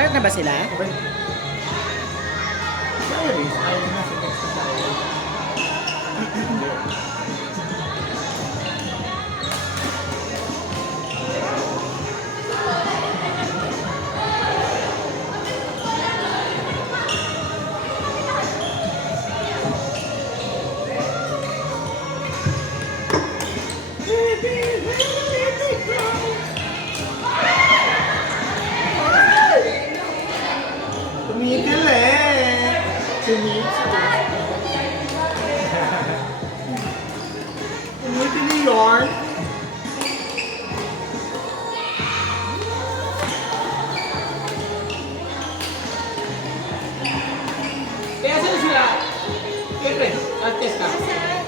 Start na ba sila? Okay. Sorry, ayaw na si text sa akin. Tumigil eh. Tumigil ni Yorn. Kaya saan sila? Siyempre, test ka. Sa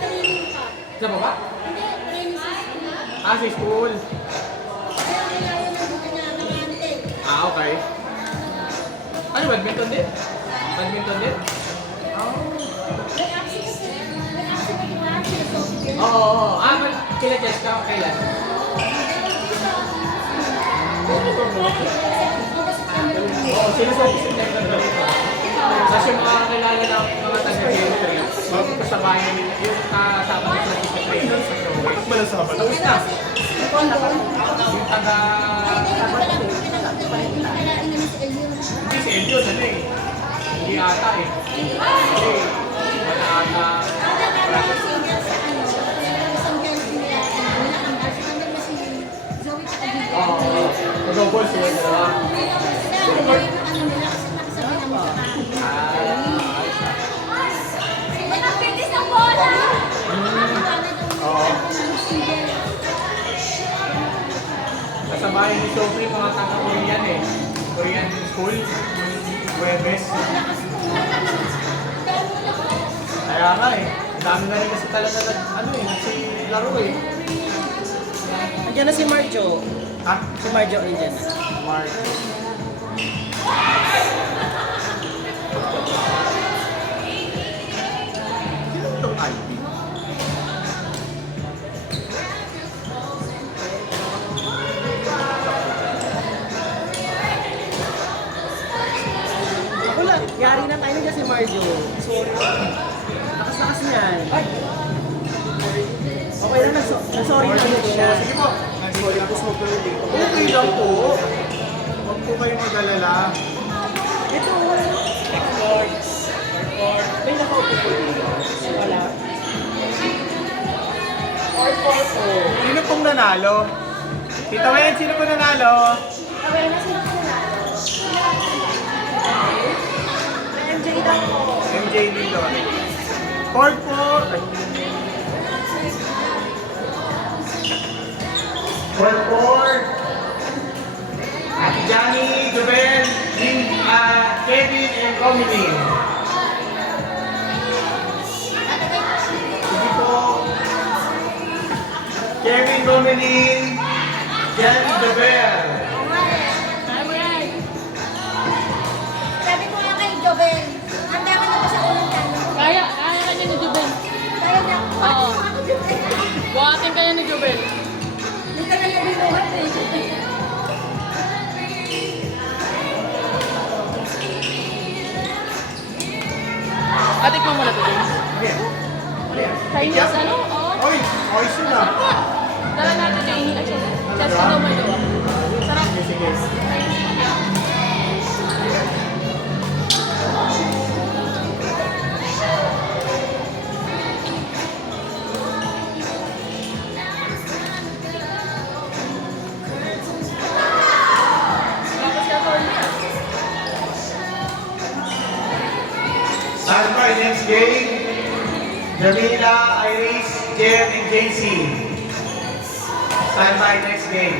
training pa. Sa baba? Hindi, training sa school. Ah, sa school. Kaya kailangan na buka niya ng anten. Ah, okay. Ano, badminton din? Badminton din? Nag-absent ako lahat sila Sophie. Oo, oo, oo. Ah, kila Jessica, kailan? Oo, sila sa September na rin. Kasi yung mga kakilala na mga taga-geometry, magkasabay nila yung kasama ko sa trainer sa Troy. Bakit ba nasabat? Tapos na. Yung taga... Hindi si Elio, ano eh. Hindi ata eh. Kasi wala ata. Oo, double sila dalawa. Kasabayan ni Sophie mga taga-Korean eh. Korean school. Webes. Kaya nga eh. Ang dami na rin kasi talaga laro eh. Andiyan na si Marjo. Ha? Si Marjo nandiyan na. Mark. Sino itong Ivy? Ako lang, yari na tayo niya si Marjo. Sorry. Lakas-lakas niyan. Ay! Okay lang, sorry na din siya. Sige po. Sorry ako sa okay lang po. Huwag po kayo mag-alala. Ito, may nakaupo po dito. Wala. Sino pong nanalo? Tita Wen, sino pong nanalo? MJ lang po. MJ Lindon. Ford po. Ford. At Johnny, Jovel, Kevin, and Comedy. Sige po. Kevin, Comedy, Johnny, Jovel. Sabi ko nga kay Jobel, handa ka na ba sa unang tanong? Kaya ka niya ni Jubel. Kaya niya ako. Oo. Ako Jobel. Buhatin kayo ni Jubel. Hindi ka na nabinuhat eh. Atik mo muna ito, James. Okay. Chinese ano? Oo. Oy, ayos yun ah. Dala natin kay Ini. Chest ko mo ito. Sarap. Sige. Tapos ka to niya. Stand by next game. Jamila, Iris, Jen, and JC. Stand by next game.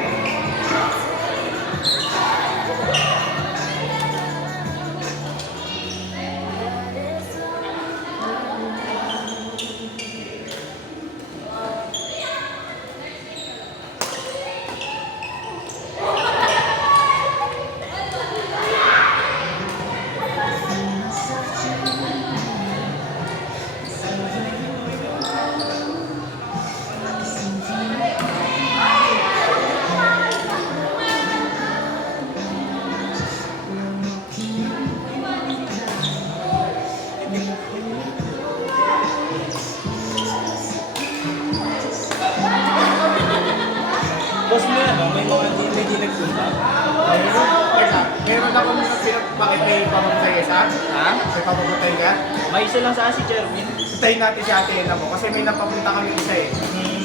Bakit may pamabutay ka sa? Ha? May pamabutay ka? May isa lang sa si Jerwin. Itayin natin si Ate Ella mo kasi may napapunta kami isa eh.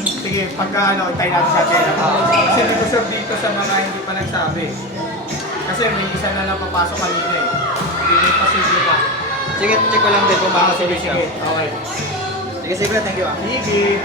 Sige, pagka ano, itayin natin si Ate Ella mo. Kasi may gusto dito sa mga hindi pa nagsabi. Kasi may isa na napapasok kanina eh. Hindi may posible pa. Sige, check ko lang din kung paano Sige, siya. sige. Okay. Sige, sige, thank you ah. Sige.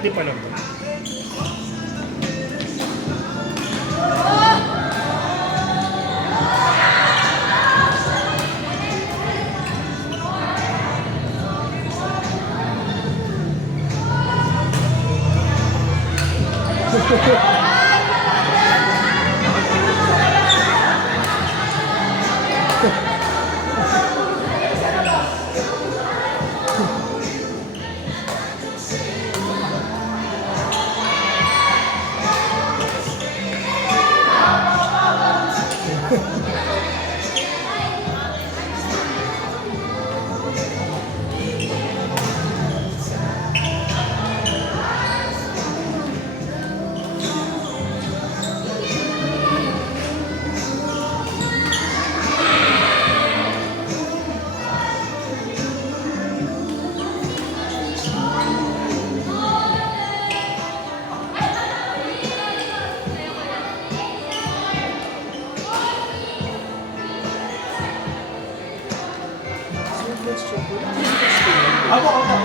Di pa naman. Ako, ako.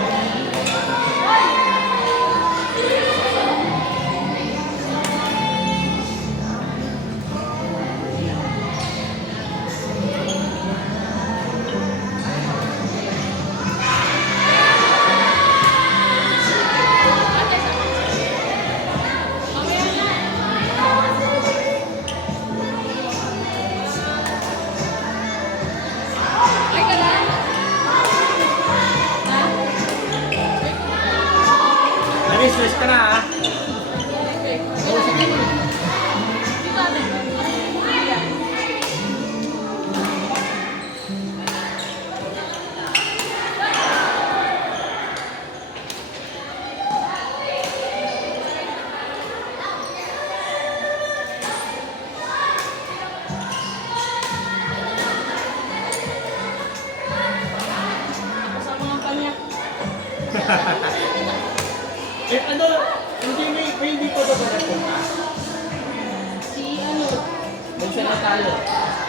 Ay, ka na? Ha? Nag-stress ka na ha? Okay. Dito ate. Ayan. Kasama nga pa niya. Eh ano, hindi ko ba nagpunta? Si ano? Kung siya natalo.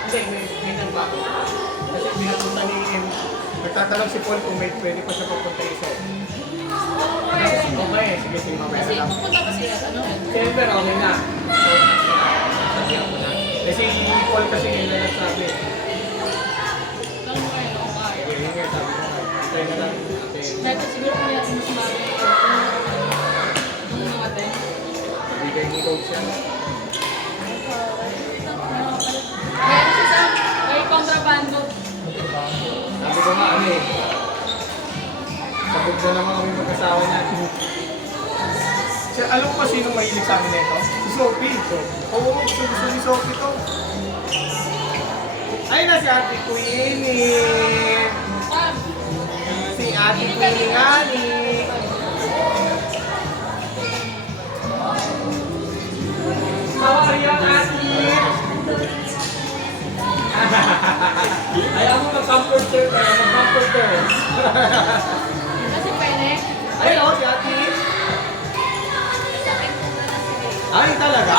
Hindi, may nagbago. Kasi pinapunta ni Nagtatanong si Paul kung may pwede pa siya papunta isa. Okay, sige, sige, mamaya Kasi na lang. pupunta kasi ano? Siyempre, okay na. Sabihan ko na. Kasi si Paul kasi ngayon na nagsabi. Lang mo kayo, okay. Sige, yun nga, sabi ko nga. Antay na lang. Ate, Dahil siguro kaya mas marami ito. Yung mga ten. bigay ni coach yan. Meron siya sa may kontrabando. Sabi ko nga, ano eh. Sabog na naman kami mag-asawa na. Siya, alam mo ba sino mahilig sa amin na ito? Si Sophie. Oo, gusto ni Sophie to. Ay na si Ate Queenie. Sam, Si Ate Queenie nga ni. How are you, Ate? Ay, ako mag-comforter ka, mag-comforter. kasi pwede. Ay, oh, si Ate. Ay, talaga?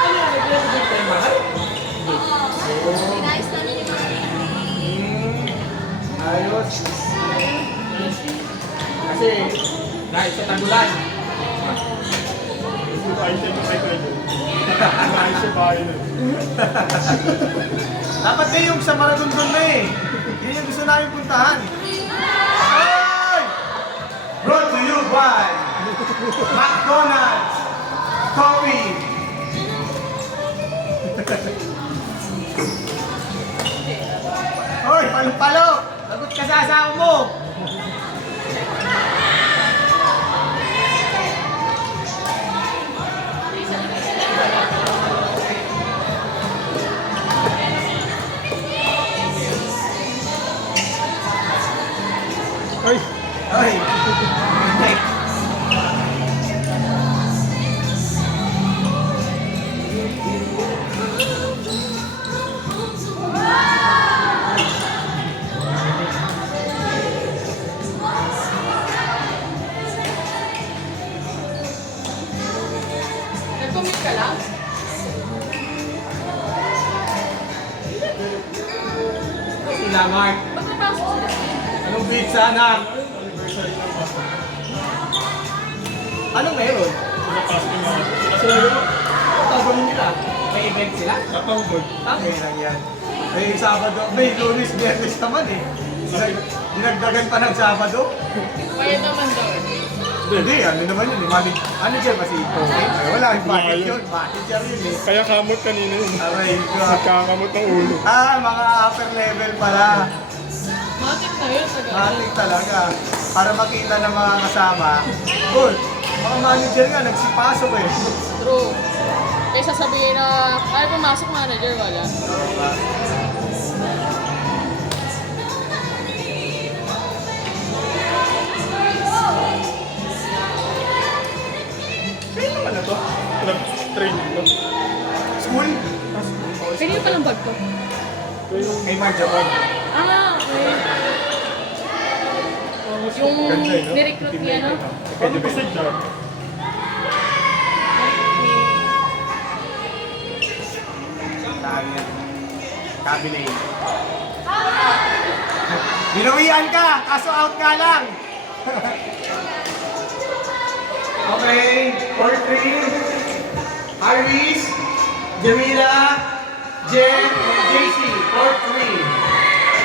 Ano, nag-represent tayo mahal? Pinayos na niyo yung mga Ayos. Kasi, dahil sa tagulan. item mo kay Pedro. Kumain siya bahay nun. Dapat na yung sa Maragondon na eh. Yun yung gusto namin puntahan. Ay! Brought to you by McDonald's Coffee. Hoy, palo-palo! Lagot ka sa asawa mo! Ay! Ay! Nag-commit ka lang? Sila, Mark. Ba't napasok sila? Anong pizza, anak? Anong meron? Pinapasok yung mga. Sila yun? Tawag nila. May event sila? Tatawag. Tangin lang yan. May Sabado, may Lunes, Biyernes naman eh. Dinagdagan pa ng Sabado? Kaya naman daw. Hindi, ano naman yun eh. Manager ba si Ito? Ay, wala, bakit yun? Manager yun eh. Kaya kamot kanina yun. Aray ko. Nagkakamot ng ulo. Mga upper level pala. Matik na yun sa ganun. Matik talaga. Para makita ng mga kasama. Uy, mga manager nga, nagsipasok eh. True. Kaysa sabihin na, ay pumasok manager, wala. Kaya naman na to. Nag-training ba? School? Kanino palang bag to? Kay Marja Bond. Ah, okay. Yung Ganda eh, no? nirecruit niya, no? Paano ba sa job? Cabinet. Binawian ka! Kaso out ka lang! Okay, 4-3. Iris, Jamila, Jen, and JC. 4-3.